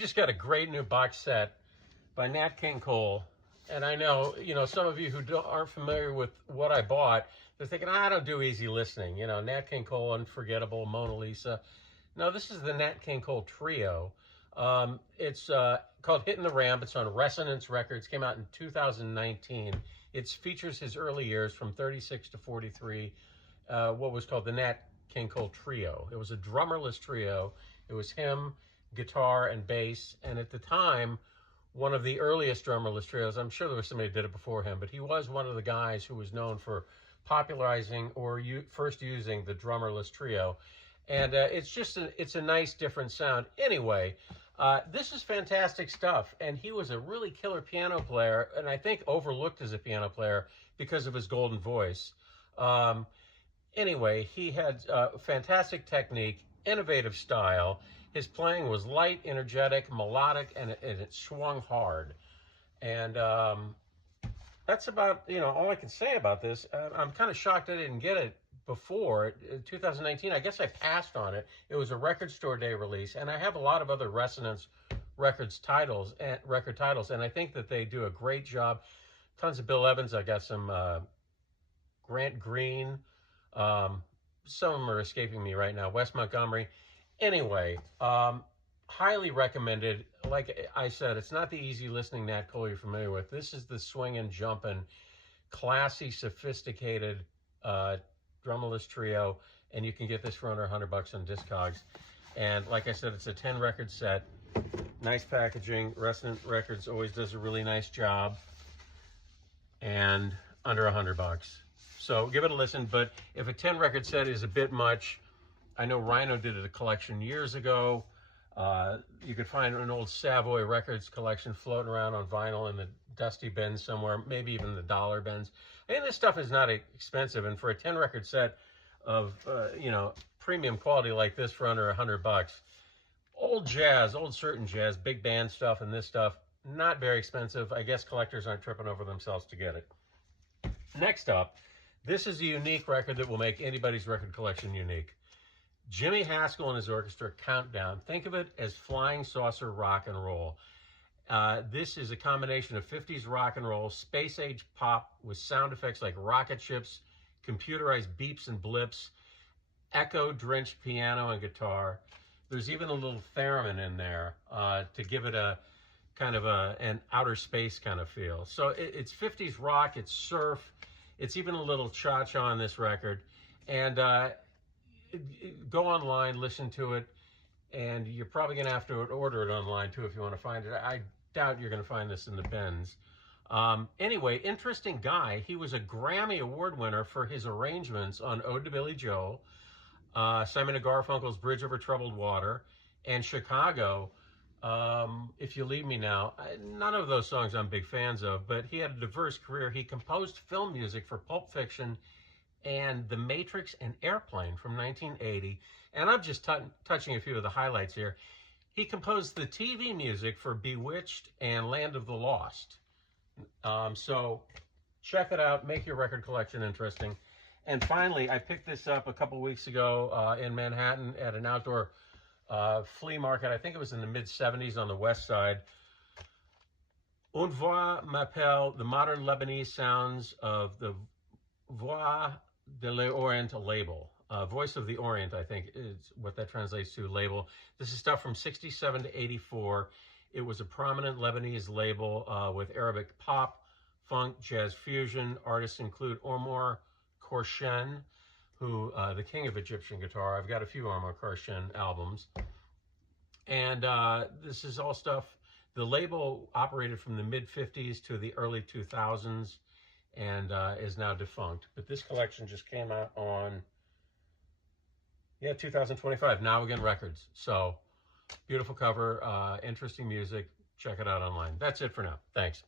Just got a great new box set by Nat King Cole. And I know, some of you who aren't familiar with what I bought, they're thinking, I don't do easy listening. Nat King Cole, Unforgettable, Mona Lisa. No, this is the Nat King Cole Trio. It's called Hitting the Ramp. It's on Resonance Records. Came out in 2019. It features his early years from 36 to 43, what was called the Nat King Cole Trio. It was a drummerless trio. It was him, guitar, and bass. And at the time, one of the earliest drummerless trios. I'm sure there was somebody who did it before him, but he was one of the guys who was known for popularizing or first using the drummerless trio. And it's a nice different sound. Anyway, this is fantastic stuff. And he was a really killer piano player, and I think overlooked as a piano player because of his golden voice. Anyway, he had fantastic technique, innovative style. His playing was light, energetic, melodic, and it swung hard. And that's about, all I can say about this. I'm kind of shocked I didn't get it before 2019. I guess I passed on it. It was a record store day release, and I have a lot of other Resonance Records record titles, and I think that they do a great job. Tons of Bill Evans. I got some Grant Green. Some of them are escaping me right now. Wes Montgomery. Anyway, highly recommended. Like I said, it's not the easy listening Nat Cole you're familiar with. This is the swinging, jumping, classy, sophisticated drummerless trio, and you can get this for under $100 on Discogs. And like I said, it's a 10 record set. Nice packaging. Resonance Records always does a really nice job, and under $100. So give it a listen. But if a 10 record set is a bit much, I know Rhino did a collection years ago. You could find an old Savoy Records collection floating around on vinyl in the dusty bins somewhere, maybe even the dollar bins. And this stuff is not expensive, and for a 10 record set of premium quality like this for under $100, old jazz, old certain jazz, big band stuff, and this stuff, not very expensive. I guess collectors aren't tripping over themselves to get it. Next up, this is a unique record that will make anybody's record collection unique. Jimmy Haskell and his orchestra, Countdown. Think of it as flying saucer rock and roll. This is a combination of 50s rock and roll, space age pop with sound effects like rocket ships, computerized beeps and blips, echo-drenched piano and guitar. There's even a little theremin in there to give it a kind of an outer space kind of feel. So it's 50s rock, it's surf, it's even a little cha-cha on this record. And go online, listen to it, and you're probably going to have to order it online too if you want to find it. I doubt you're going to find this in the bins. Anyway, interesting guy. He was a Grammy Award winner for his arrangements on Ode to Billy Joel, Simon & Garfunkel's Bridge Over Troubled Water, and Chicago, If You Leave Me Now. None of those songs I'm big fans of, but he had a diverse career. He composed film music for Pulp Fiction and The Matrix and Airplane from 1980. And I'm just touching a few of the highlights here. He composed the TV music for Bewitched and Land of the Lost. So check it out. Make your record collection interesting. And finally, I picked this up a couple weeks ago in Manhattan at an outdoor flea market. I think it was in the mid-70s on the west side. Une voix m'appelle, the modern Lebanese sounds of the Voix de l'Orient label. Voice of the Orient, I think, is what that translates to, label. This is stuff from 67 to 84. It was a prominent Lebanese label with Arabic pop, funk, jazz fusion. Artists include Omar Korshen, who, the king of Egyptian guitar. I've got a few Omar Korshen albums. And this is all stuff. The label operated from the mid-50s to the early 2000s. And is now defunct. But this collection just came out on, 2025, Now Again Records. So, beautiful cover, interesting music. Check it out online. That's it for now. Thanks.